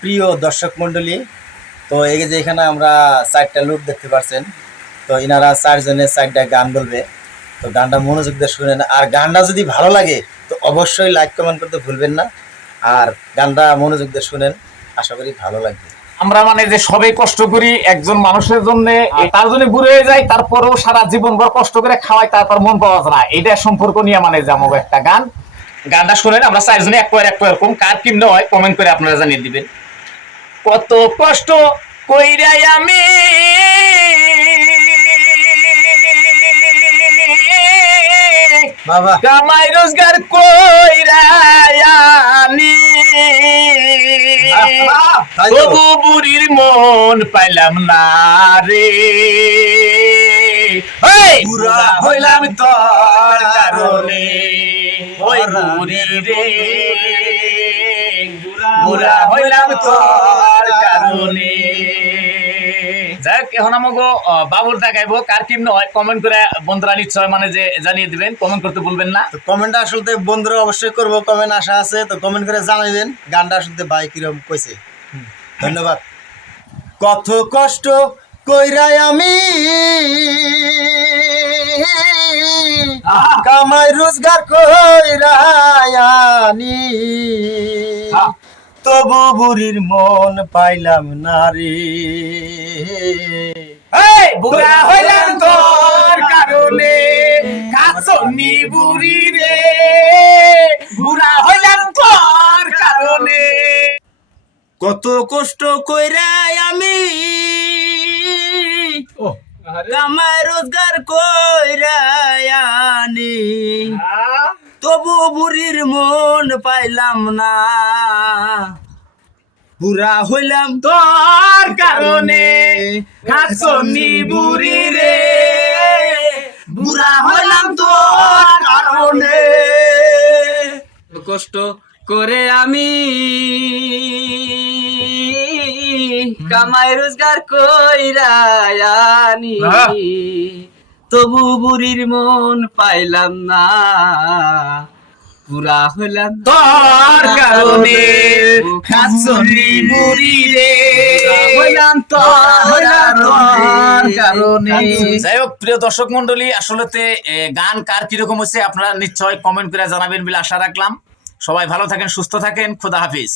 প্রিয় দর্শক মন্ডলী, তো এই যে এখানে আমরা 4টা লোক দেখতে পাচ্ছেন। তো ইনারা 4জনে 4টা গান বলবে। তো গানটা মনোযোগ দিয়ে শুনেন, আর গানটা যদি ভালো লাগে তো অবশ্যই লাইক কমেন্ট করতে ভুলবেন না। আর গানটা মনোযোগ দিয়ে শুনেন, আশা করি ভালো লাগবে। আমরা মানে যে সবাই কষ্ট করি একজন মানুষের জন্য, তার জন্য বুড়ো হয়ে যায়, তারপরেও সারা জীবন ভর কষ্ট করে খাওয়াই, তারপর মন পাওয়া যায় না। এটা সম্পর্ক নিয়ে মানে যেমন একটা গান, গানটা শুনেন। আমরা 4জনে এক এরকম, কার কিমনে হয় কমেন্ট করে আপনারা জানিয়ে দিবেন। কত কষ্ট কইরাই আমি বাবা কামাই রোজগার কইরাই আনি, তবু বুড়ির মন পাইলাম না রে। বুড়া হইলাম তোর কারণে, ওই বুড়ি রে, বুড়া হইলাম তোর কারণে। যাক, এখন আমাকে বাবুর দেখাইবো, কার কিম নয় কমেন্ট করে বন্ধুরা নিশ্চয় মানে যে জানিয়ে দিবেন, কমেন্ট করতে ভুলবেন না। তো কমেন্ট আসলে বন্ধুরা অবশ্যই করবো, কমেন্ট আশা আছে। তো কমেন্ট করে জানাবেন গানটা আসলে ভাই কিরকম কইছে। ধন্যবাদ। কত কষ্ট কইরাই আমি কামাই রোজগার কইরাই আনি, তবু বুড়ির মন পাইলাম না রে। বুড়া হইলাম তোর কারণে, কাছনি বুড়ি রে, বুড়া হইলাম তোর কারণে। কত কষ্ট কইরাই আমি কামাই রোজগার কইরাই আনি, তবু বুড়ির মন পাইলাম না। বুড়া হইলাম তোর কারণে, কাছনি বুড়ি রে, বুড়া হইলাম তোর কারণে। কষ্ট করে আমি কামাই রোজগার কইরা আনি, তবু বুড়ির মন পাইলাম না। পুরা হইলাম তোর কারণে, কাছনি বুড়ি রে, হইলাম তোর কারণে। যাই হোক, প্রিয় দর্শক মন্ডলী, আসলেতে গান কার কিরকম হচ্ছে আপনারা নিশ্চয় কমেন্ট করে জানাবেন বলে আশা রাখলাম। সবাই ভালো থাকেন, সুস্থ থাকেন, খোদা হাফিজ।